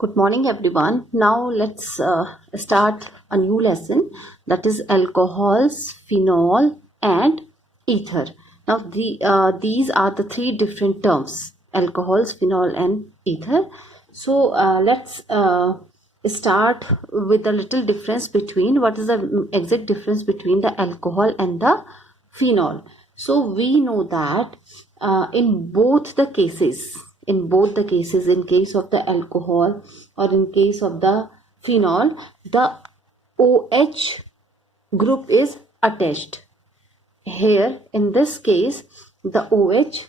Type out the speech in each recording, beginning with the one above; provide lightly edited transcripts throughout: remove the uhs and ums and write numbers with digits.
Good morning, everyone. Now let's start a new lesson, that is alcohols, phenol, and ether. Now these are the three different terms: alcohols, phenol, and ether. So let's start with a little difference between what is the exact difference between the alcohol and the phenol. So we know that in both the cases, in case of the alcohol or in case of the phenol, the OH group is attached. Here in this case, the OH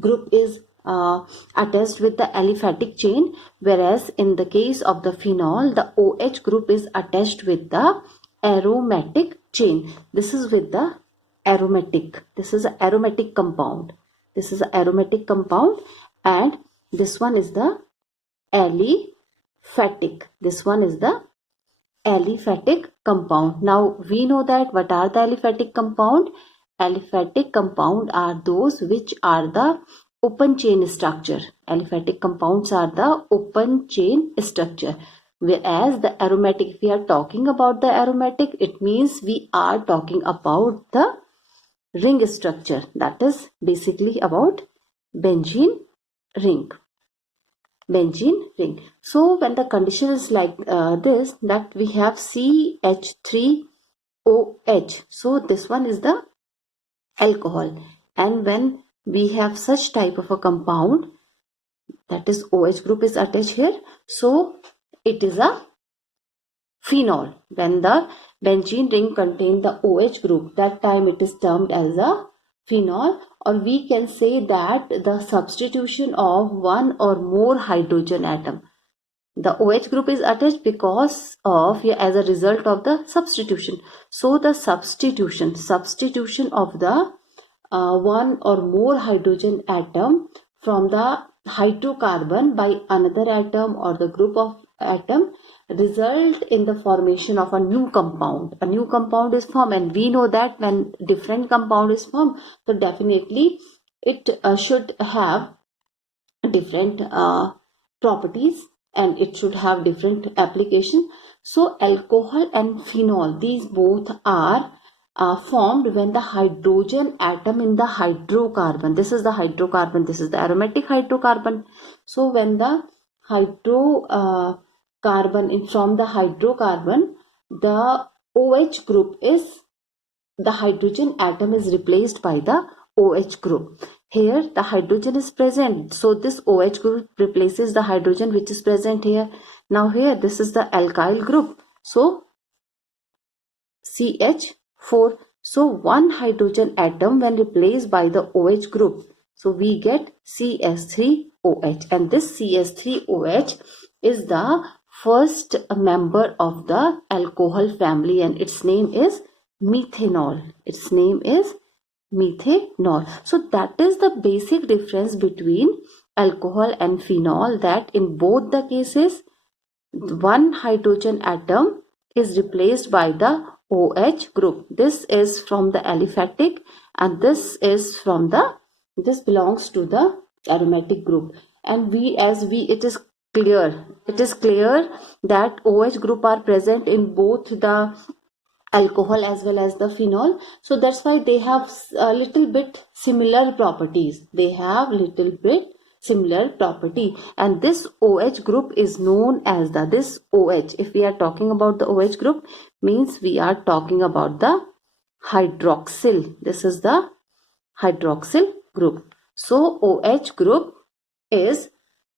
group is attached with the aliphatic chain, whereas in the case of the phenol, the OH group is attached with the aromatic chain. This is with the aromatic. This is an aromatic compound. And this one is the aliphatic. Compound. Now we know that what are the aliphatic compound? Aliphatic compound are those which are the open chain structure. Aliphatic compounds are the open chain structure. Whereas the aromatic, if we are talking about the aromatic, it means we are talking about the ring structure. That is basically about benzene ring. So when the condition is like this, that we have CH3OH. So this one is the alcohol. And when we have such type of a compound, that is OH group is attached here, so it is a phenol. When the benzene ring contains the OH group, that time it is termed as a phenol. Or we can say that the substitution of one or more hydrogen atom. The OH group is attached because of, as a result of the substitution. So the substitution of the one or more hydrogen atom from the hydrocarbon by another atom or the group of atom result in the formation of a new compound. A new compound is formed, and we know that when different compound is formed, so definitely it should have different properties and it should have different application. So alcohol and phenol, these both are formed when the hydrogen atom in the hydrocarbon, this is the hydrocarbon, this is the aromatic hydrocarbon. So when the hydrocarbon from the hydrocarbon, the OH group is, the hydrogen atom is replaced by the OH group. Here the hydrogen is present, so this OH group replaces the hydrogen which is present here. Now here this is the alkyl group, so CH4. So one hydrogen atom when replaced by the OH group, so we get CH3OH, and this CH3OH is the first member of the alcohol family, and its name is methanol. So that is the basic difference between alcohol and phenol, that in both the cases one hydrogen atom is replaced by the OH group. This is from the aliphatic and this belongs to the aromatic group. And it is clear that OH group are present in both the alcohol as well as the phenol. So that's why they have a little bit similar properties. And this OH group is known as this OH. If we are talking about the OH group, means we are talking about the hydroxyl. This is the hydroxyl group. So OH group is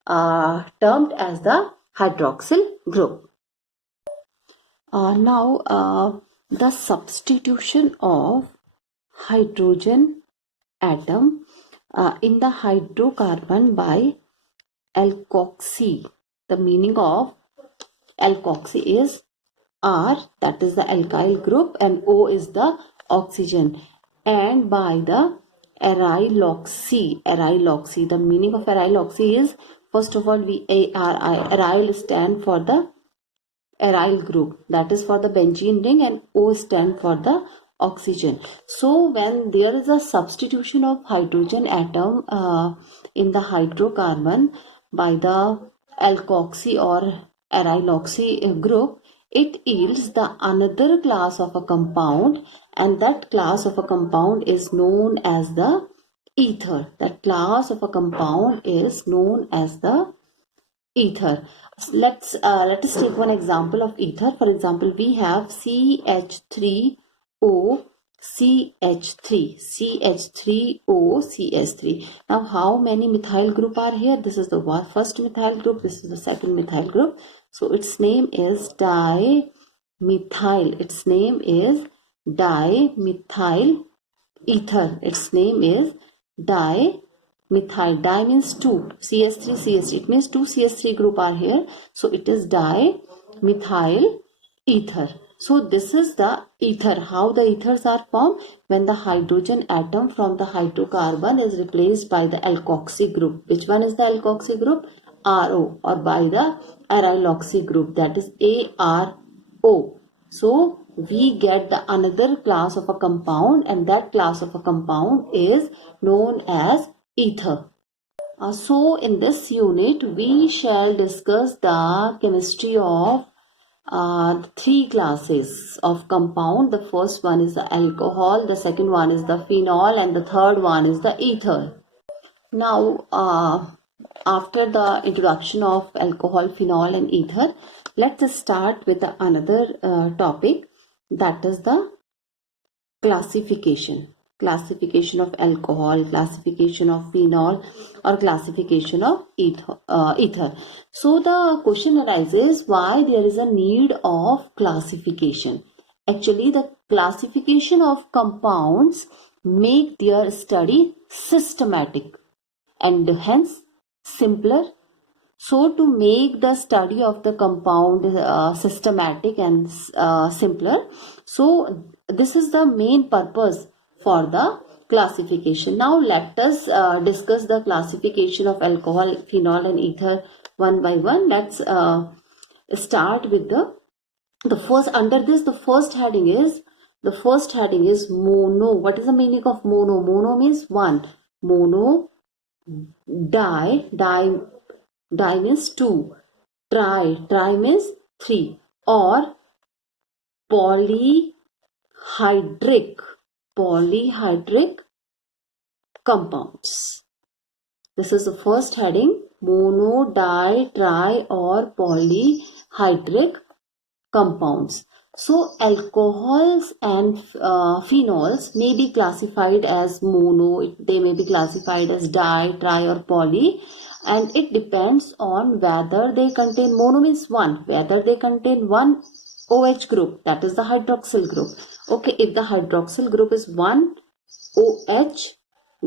termed as the hydroxyl group. Now the substitution of hydrogen atom in the hydrocarbon by alkoxy. The meaning of alkoxy is R, that is the alkyl group, and O is the oxygen, and by the aryloxy. The meaning of aryloxy is, first of all, aryl stand for the aryl group, that is for the benzene ring, and O stand for the oxygen. So when there is a substitution of hydrogen atom in the hydrocarbon by the alkoxy or aryloxy group, it yields the another class of a compound, and that class of a compound is known as the ether. That class of a compound is known as the ether. Let us take one example of ether. For example, we have CH3O CH3, CH3O, CH3. Now, how many methyl group are here? This is the first methyl group. This is the second methyl group. So, its name is dimethyl. Its name is dimethyl ether. Its name is dimethyl. Di means 2. CH3, CH3. It means 2 CH3 group are here. So, it is dimethyl ether. So this is the ether. How the ethers are formed? When the hydrogen atom from the hydrocarbon is replaced by the alkoxy group. Which one is the alkoxy group? RO, or by the aryloxy group, that is ARO. So we get the another class of a compound, and that class of a compound is known as ether. So in this unit we shall discuss the chemistry of three classes of compound. The first one is the alcohol, the second one is the phenol, and the third one is the ether. Now, after the introduction of alcohol, phenol, and ether, let's start with another topic, that is the classification. Classification of alcohol, classification of phenol, or classification of ether. So the question arises, why there is a need of classification? Actually, the classification of compounds make their study systematic and hence simpler. So to make the study of the compound systematic and simpler, so this is the main purpose for the classification. Now let us discuss the classification of alcohol, phenol, and ether one by one. Let's start with the first. Under this, the first heading is mono. What is the meaning of mono? Mono means one. Mono, di means two. Tri means three. Or polyhydric compounds. This is the first heading: mono, di, tri, or polyhydric compounds. So alcohols and phenols may be classified as mono, they may be classified as di, tri, or poly, and it depends on whether they contain, mono means one, whether they contain one OH group, that is the hydroxyl group. Okay, if the hydroxyl group is one OH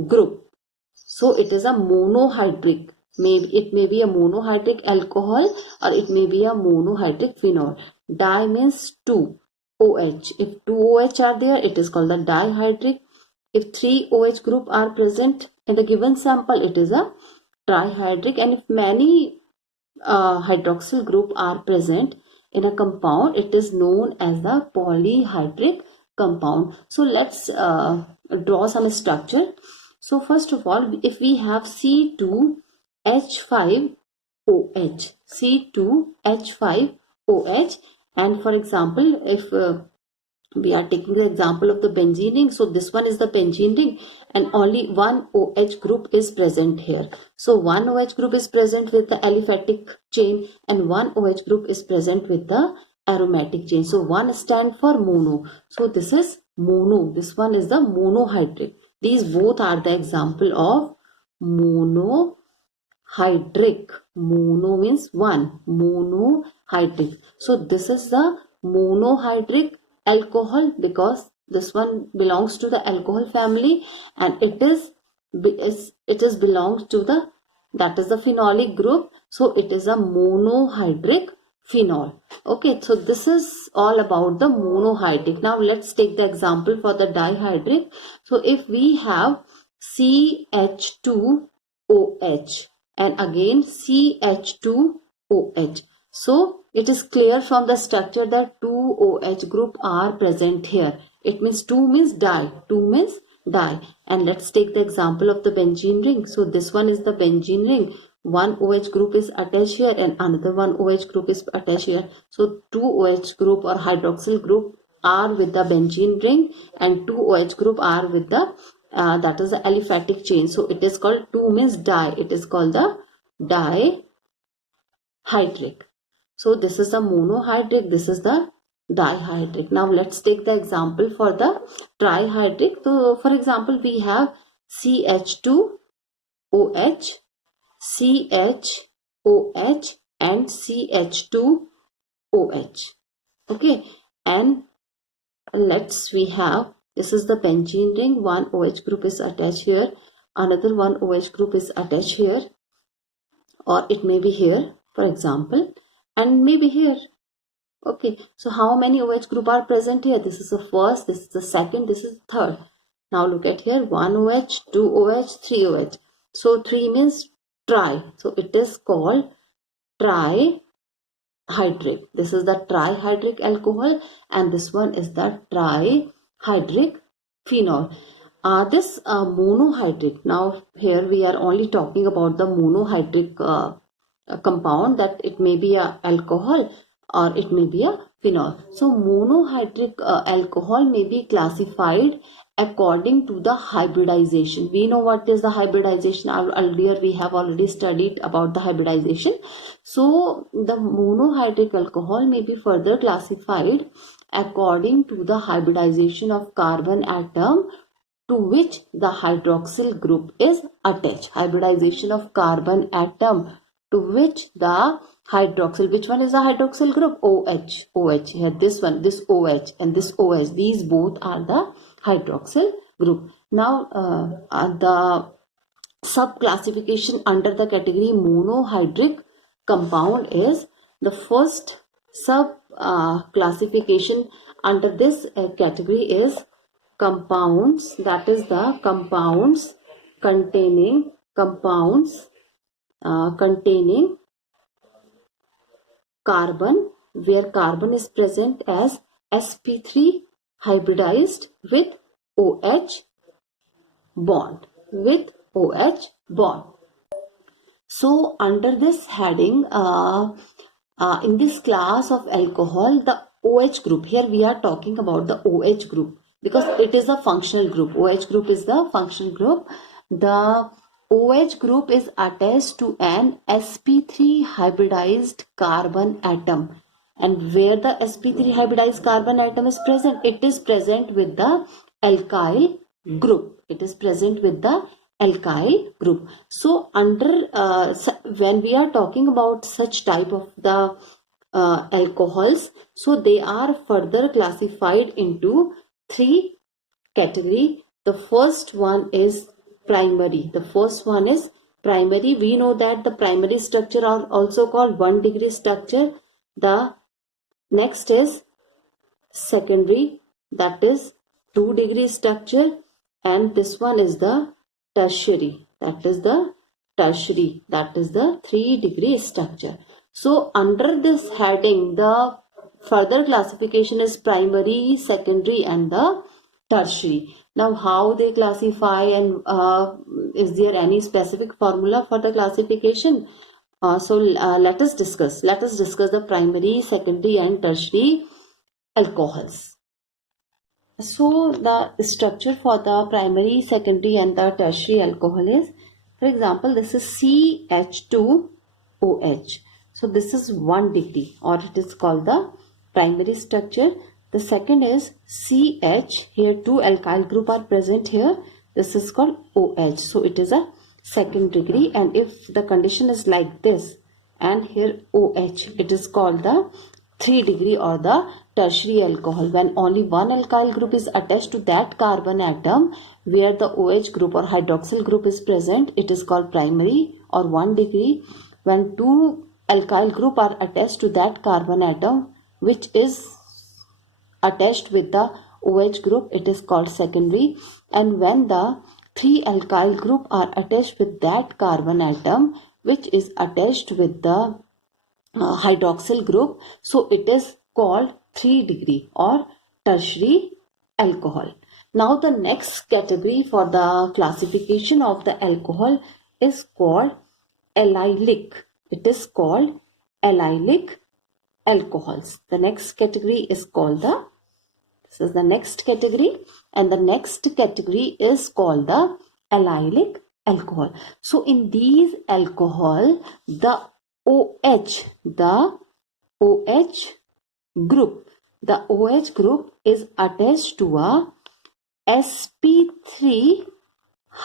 group, so it is a monohydric. It may be a monohydric alcohol, or it may be a monohydric phenol. Di means two OH. If two OH are there, it is called a dihydric. If three OH group are present in the given sample, it is a trihydric. And if many hydroxyl group are present in a compound, it is known as the polyhydric compound. So let's draw some structure. So first of all, if we have C2H5OH, C2H5OH, and for example, if we are taking the example of the benzene ring, so this one is the benzene ring, and only one OH group is present here. So one OH group is present with the aliphatic chain, and one OH group is present with the aromatic chain. So one stands for mono. So this is mono. This one is the monohydric. These both are the example of monohydric. Mono means one. Monohydric. So this is the monohydric alcohol, because this one belongs to the alcohol family, and it belongs to the, that is the phenolic group. So it is a monohydric phenol. Okay, so this is all about the monohydric. Now let's take the example for the dihydric. So if we have CH2OH and again CH2OH, so it is clear from the structure that two OH group are present here. It means two means di, and let's take the example of the benzene ring. So this one is the benzene ring. one OH group is attached here and another one OH group is attached here. So two OH group or hydroxyl group are with the benzene ring and two OH group are with the that is the aliphatic chain. So it is called 2 means di. It is called the dihydric. So this is the monohydric, this is the dihydric. Now let's take the example for the trihydric. So for example, we have CH2OH, CHOH and CH2OH. Okay, and we have, this is the benzene ring, one OH group is attached here, another one OH group is attached here, or it may be here for example, and maybe here. Okay, so how many OH group are present here? This is the first, this is the second, this is the third. Now look at here, 1 OH, 2 OH, 3 OH. So 3 means tri. So it is called trihydric. This is the trihydric alcohol and this one is the trihydric phenol. This monohydric, now here we are only talking about the monohydric compound, that it may be a alcohol or it may be a phenol. So monohydric alcohol may be classified according to the hybridization. We know what is the hybridization. Earlier we have already studied about the hybridization. So the monohydric alcohol may be further classified according to the hybridization of carbon atom to which the hydroxyl group is attached. Hybridization of carbon atom to which the hydroxyl, which one is the hydroxyl group? OH here, this one, this OH and this OH, these both are the hydroxyl group. Now the sub classification under the category monohydric compound is, the first sub classification under this category is compounds, that is the compounds containing carbon, where carbon is present as sp3 hybridized with OH bond, So under this heading, in this class of alcohol, the OH group, here we are talking about the OH group because it is a functional group. OH group is the functional group. The OH group is attached to an sp3 hybridized carbon atom, and where the sp3 hybridized carbon atom is present, it is present with the alkyl group. So under when we are talking about such type of the alcohols, so they are further classified into 3 categories. The first one is primary. We know that the primary structure are also called 1 degree structure. The next is secondary, that is 2 degree structure, and this one is the tertiary, that is the 3 degree structure. So under this heading, the further classification is primary, secondary and the tertiary. Now how they classify, and is there any specific formula for the classification? Let us discuss the primary, secondary and tertiary alcohols. So the structure for the primary, secondary and the tertiary alcohol is, for example, this is CH2OH. So this is 1 degree, or it is called the primary structure. The second is CH, here 2 alkyl group are present here. This is called OH. So it is a second degree, and if the condition is like this and here OH, it is called the 3 degree or the tertiary alcohol. When only 1 alkyl group is attached to that carbon atom where the OH group or hydroxyl group is present, it is called primary or 1 degree. When 2 alkyl group are attached to that carbon atom which is attached with the OH group, it is called secondary. And when the 3 alkyl group are attached with that carbon atom which is attached with the hydroxyl group, so it is called 3 degree or tertiary alcohol. Now the next category for the classification of the alcohol is called allylic. It is called allylic alcohols. The next category is called this is the next category, and the next category is called the allylic alcohol. So in these alcohol, the OH group is attached to a sp3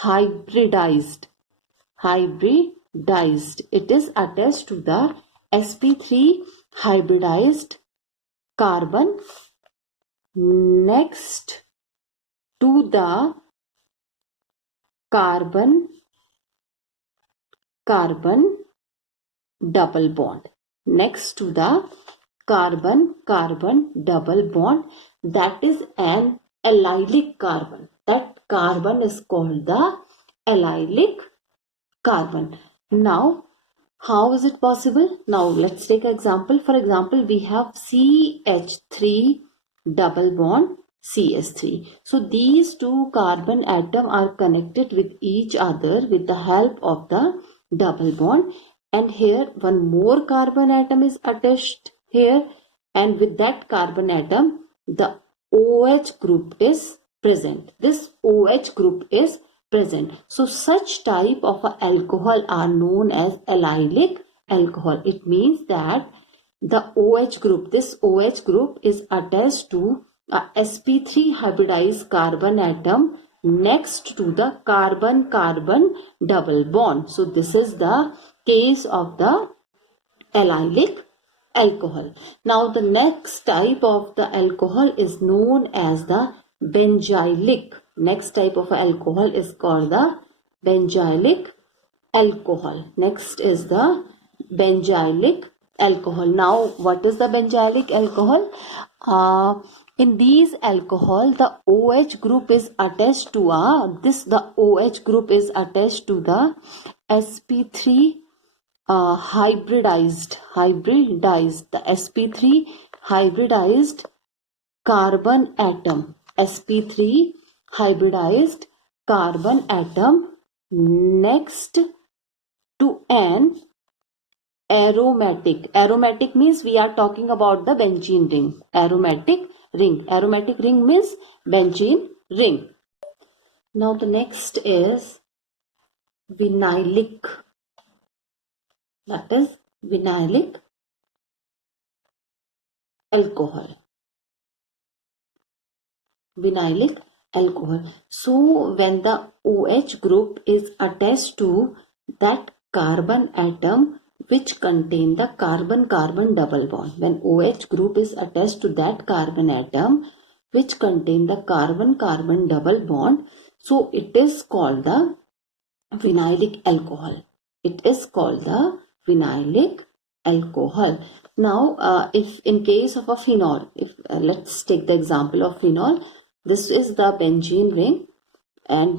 hybridized. It is attached to the sp3 hybridized carbon next to the carbon double bond. Next to the carbon double bond, that is an allylic carbon. That carbon is called the allylic carbon. Now, how is it possible? Now, let's take an example. For example, we have CH3 double bond CH3. So, these two carbon atoms are connected with each other with the help of the double bond. And here, one more carbon atom is attached here. And with that carbon atom, the OH group is present. This OH group is present. So such type of alcohol are known as allylic alcohol. It means that the OH group, this OH group is attached to a sp3 hybridized carbon atom next to the carbon double bond. So this is the case of the allylic alcohol. Now the next type of the alcohol is known as the benzylic. Next type of alcohol is called the benzylic alcohol. Next is the benzylic alcohol. Now what is the benzylic alcohol? In these alcohol, the OH group is attached to the OH group is attached to the sp3 hybridized the sp3 hybridized carbon atom. sp3 hybridized carbon atom next to an aromatic. Aromatic means we are talking about the benzene ring. Aromatic ring means benzene ring. Now the next is vinylic. That is vinylic alcohol. Vinylic alcohol. So when the OH group is attached to that carbon atom which contain the carbon double bond, when OH group is attached to that carbon atom which contain the carbon double bond, so it is called the vinylic alcohol. It is called the vinylic alcohol. Now, if in case of a phenol, let's take the example of phenol. This is the benzene ring, and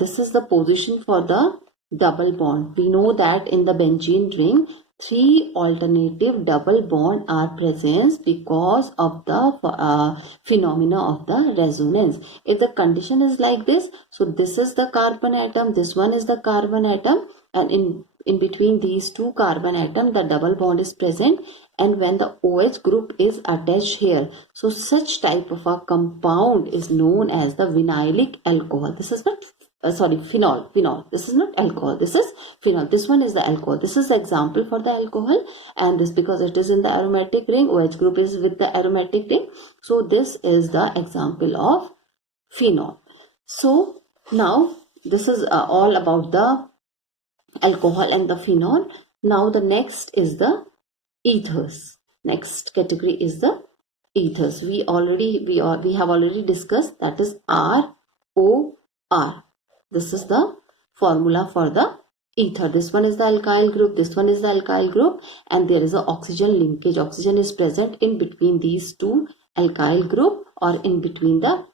this is the position for the double bond. We know that in the benzene ring, 3 alternative double bond are present because of the phenomena of the resonance. If the condition is like this, so this is the carbon atom, this one is the carbon atom, and in between these two carbon atoms, the double bond is present. And when the OH group is attached here, so such type of a compound is known as the vinylic alcohol. This is not phenol. This is not alcohol. This is phenol. This one is the alcohol. This is the example for the alcohol, and this because it is in the aromatic ring. OH group is with the aromatic ring. So this is the example of phenol. So now this is all about the alcohol and the phenol. Now the next is the ethers. Next category is the ethers. We have already discussed, that is ROR. This is the formula for the ether. This one is the alkyl group, this one is the alkyl group, and there is an oxygen linkage. Oxygen is present in between these two alkyl group, or in between the,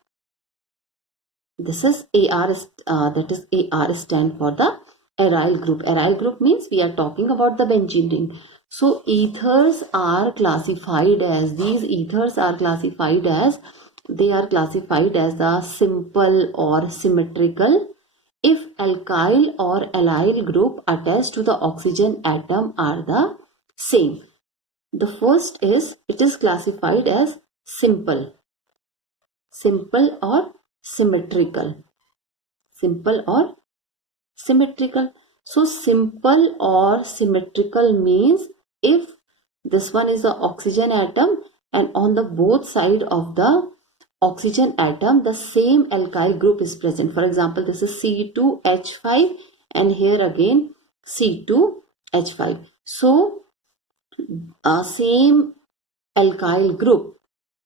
this is AR, that is AR stand for the aryl group. Aryl group means we are talking about the benzene ring. So ethers are classified as, they are classified as the simple or symmetrical if alkyl or allyl group attached to the oxygen atom are the same. The first is, it is classified as simple or symmetrical. Simple or symmetrical. So simple or symmetrical means if this one is the oxygen atom and on the both side of the oxygen atom the same alkyl group is present. For example, this is C2H5 and here again C2H5. So same alkyl group.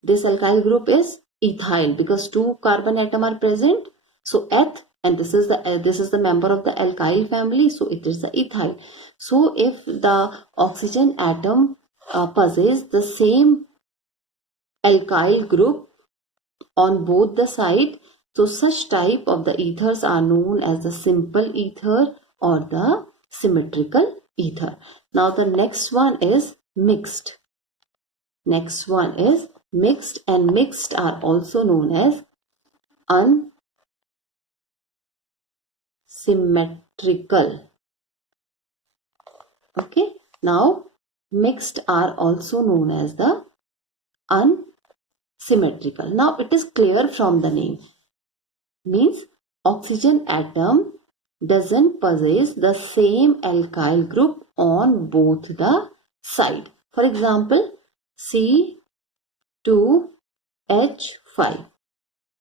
This alkyl group is ethyl because two carbon atom are present. So eth, and this is the member of the alkyl family, so it is the ethyl. So if the oxygen atom possesses the same alkyl group on both the side, so such type of the ethers are known as the simple ether or the symmetrical ether. Now the next one is mixed. Next one is mixed, and mixed are also known as unsymmetrical. Okay, now mixed are also known as the unsymmetrical. Now it is clear from the name, means oxygen atom doesn't possess the same alkyl group on both the side. For example, C2H5,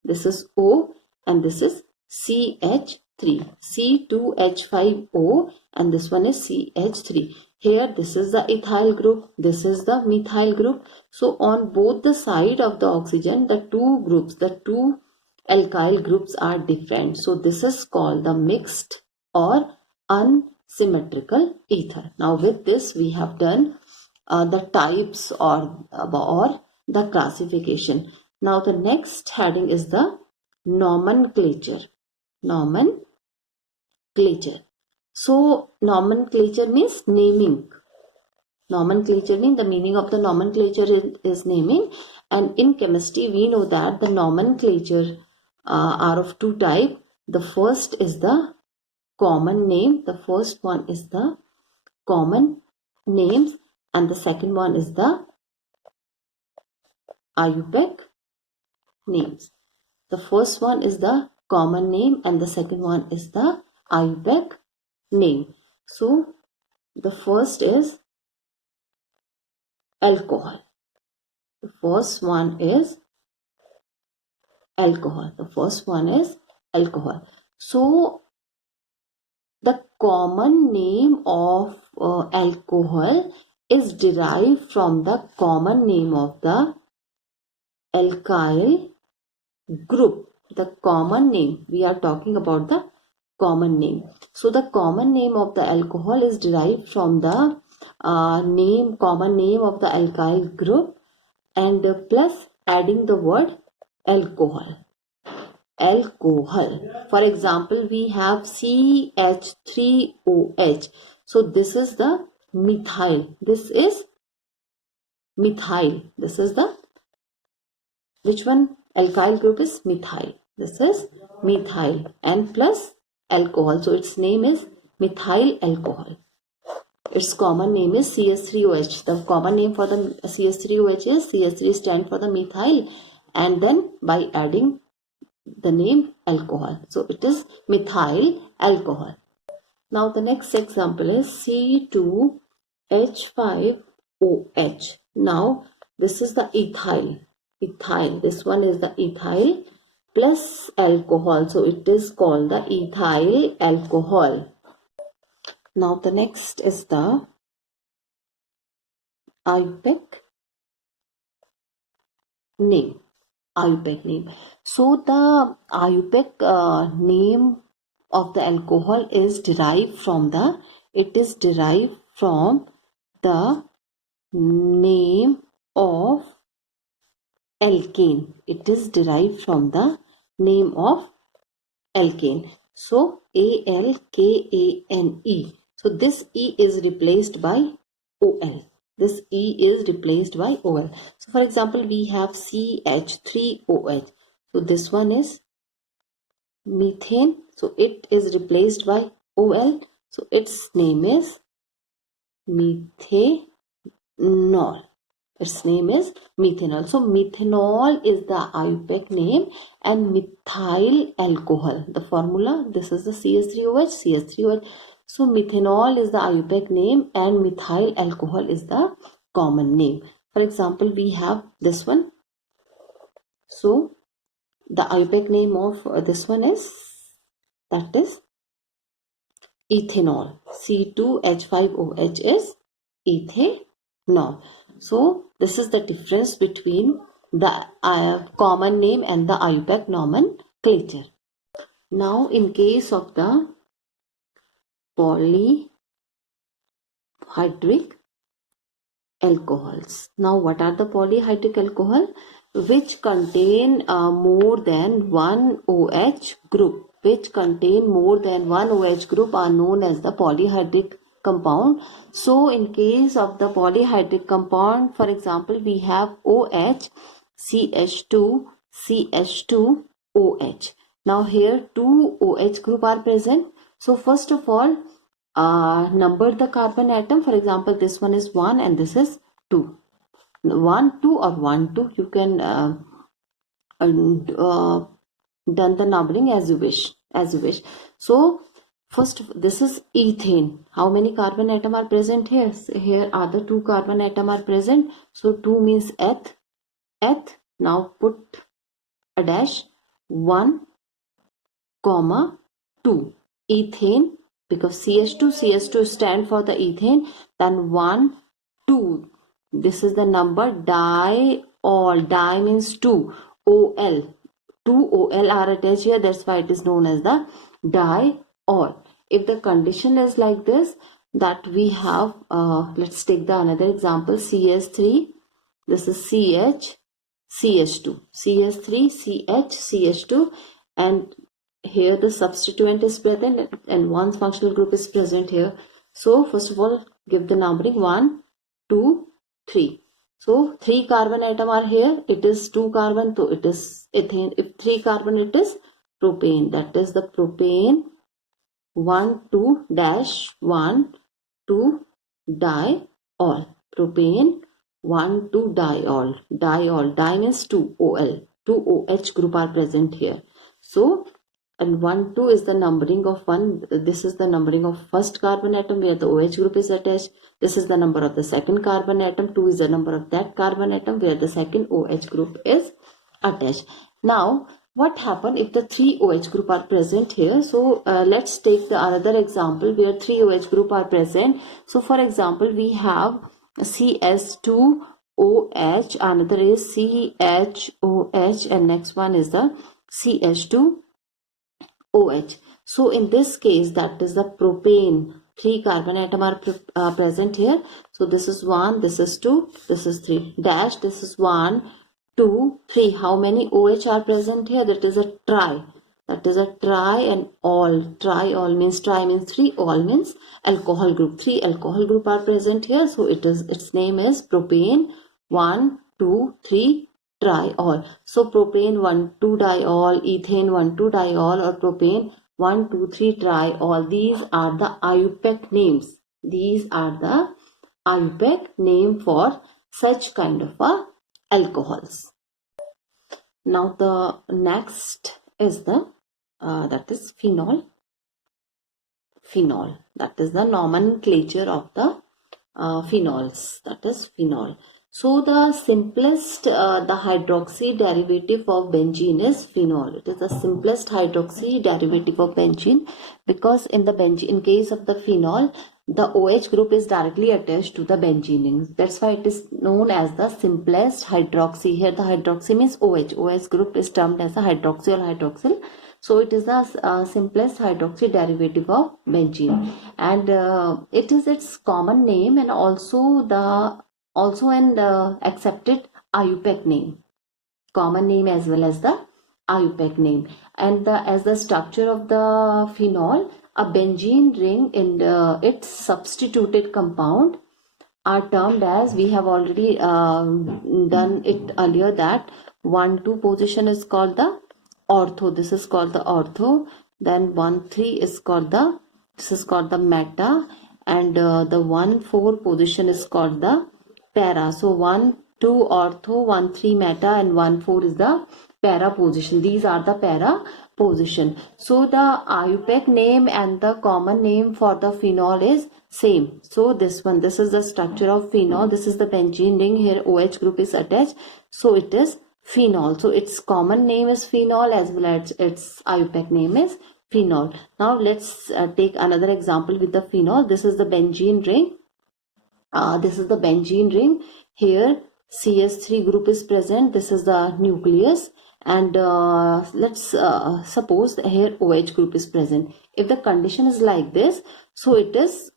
this is O and this is CH3, C2H5O and this one is CH3. Here this is the ethyl group, this is the methyl group. So on both the side of the oxygen, the two groups, the two alkyl groups are different. So this is called the mixed or unsymmetrical ether. Now with this we have done the types or the classification. Now the next heading is the nomenclature. Nomenclature. So nomenclature means naming. Nomenclature means the meaning of the nomenclature is naming, and in chemistry we know that the nomenclature are of two types. The first is the common name. The first one is the common names and the second one is the IUPAC names. The first one is the common name and the second one is the IUPAC name. So the first is alcohol. The first one is alcohol. The first one is alcohol. So the common name of alcohol is derived from the common name of the alkyl group. The common name, we are talking about the common name. So the common name of the alcohol is derived from the common name of the alkyl group and plus adding the word alcohol. Alcohol. For example, we have CH3OH. So this is the methyl. This is methyl. This is the, which one? Alkyl group is methyl. This is methyl and plus alcohol. So its name is methyl alcohol. Its common name is CH3OH. The common name for the CH3OH is CH3 stand for the methyl and then by adding the name alcohol. So it is methyl alcohol. Now the next example is C2H5OH. Now this is the ethyl. This one is the ethyl plus alcohol. So it is called the ethyl alcohol. Now the next is the IUPAC name. IUPAC name. So the IUPAC name of the alcohol is derived from the name of alkane. It is derived from the name of alkane. So ALKANE. So this E is replaced by OL. This E is replaced by OL. So for example, we have CH3OH. So this one is methane, so it is replaced by OL, so its name is methanol. Its name is methanol. So methanol is the IUPAC name, and methyl alcohol, the formula, this is the CH3OH. So methanol is the IUPAC name and methyl alcohol is the common name. For example, we have this one. So the IUPAC name of this one is, that is ethanol. C2H5OH is ethanol. So this is the difference between the common name and the IUPAC nomenclature. Now in case of the polyhydric alcohols. Now what are the polyhydric alcohol? Which contain more than one OH group. Which contain more than one OH group are known as the polyhydric compound. So in case of the polyhydric compound, for example, we have OH, CH2, CH2, OH. Now here two OH group are present. So first of all, number the carbon atom. For example, this one is 1 and this is 2. 1, 2 or 1, 2. You can done the numbering as you wish. So first, this is ethane. How many carbon atom are present here? Here are the 2 carbon atom are present. So 2 means eth. Now put a dash, 1, 2. Ethane, because CH2 stand for the ethane. Then 1, 2. This is the number. Diol. Di means 2. OL. 2 OL are attached here. That's why it is known as the diol. If the condition is like this, that we have, let's take the another example. CH3. This is CH, CH2. CH3, CH, CH2. And here the substituent is present and one functional group is present here. So first of all, give the numbering 1, 2, 3. So 3 carbon atom are here. It is 2 carbon, so it is ethane. If 3 carbon, it is propane. That is the propane 1, 2 dash 1, 2 diol. Propane 1, 2 diol. Diol. Di means 2 OL. 2 OH group are present here. So and 1, 2 is the numbering of 1. This is the numbering of first carbon atom where the OH group is attached. This is the number of the second carbon atom. 2 is the number of that carbon atom where the second OH group is attached. Now, what happens if the 3 OH group are present here? So, let's take the another example where 3 OH group are present. So, for example, we have CS2OH, another is CHOH, and next one is the CH2OH. So in this case, that is the propane. 3 carbon atom are present here. So this is 1, this is 2, this is 3. Dash, this is 1, 2, 3. How many OH are present here? That is a tri. That is a tri and all. Tri means 3. All means alcohol group. 3 alcohol group are present here. So its name is propane 1, 2, 3. Triol. So propane 1, 2 diol, ethane 1, 2 diol, or propane 1, 2, 3 triol. These are the IUPAC names. These are the IUPAC name for such kind of alcohols. Now the next is the that is phenol. Phenol. That is the nomenclature of the phenols. That is phenol. So the simplest, the hydroxy derivative of benzene is phenol. It is the simplest hydroxy derivative of benzene, because in the benzene, in case of the phenol, the OH group is directly attached to the benzene. That's why it is known as the simplest hydroxy. Here the hydroxy means OH. OH group is termed as a hydroxy or hydroxyl. So it is the simplest hydroxy derivative of benzene, and it is its common name and also an accepted IUPAC name, common name as well as the IUPAC name. And as the structure of the phenol, a benzene ring in its substituted compound are termed as, we have already done it earlier, that 1, 2 position is called the ortho. This is called the ortho. Then 1,3 is called the, this is called the meta, and the 1,4 position is called the para. So 1,2 ortho, 1,3 meta, and 1,4 is the para position. These are the para position. So the IUPAC name and the common name for the phenol is same. So this one, this is the structure of phenol. This is the benzene ring. Here OH group is attached. So it is phenol. So its common name is phenol as well as its IUPAC name is phenol. Now let's take another example with the phenol. This is the benzene ring. This is the benzene ring. Here CH3 group is present. This is the nucleus, and let's suppose here OH group is present. If the condition is like this, so it is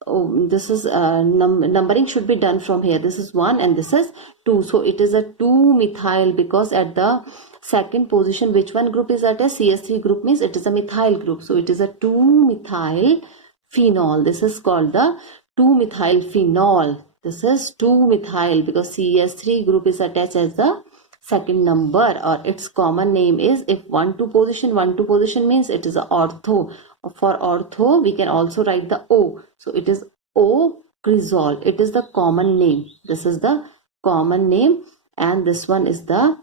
this is numbering should be done from here. This is 1 and this is 2. So it is a 2-methyl, because at the second position which one group is at a CH3 group means it is a methyl group. So it is a 2-methyl phenol. This is called the 2-methyl phenol. This is 2-methyl because CH3 group is attached as the second number, or its common name is, if 1,2 position means it is a ortho. For ortho we can also write the O. So it is O-cresol. It is the common name. This is the common name, and this one is the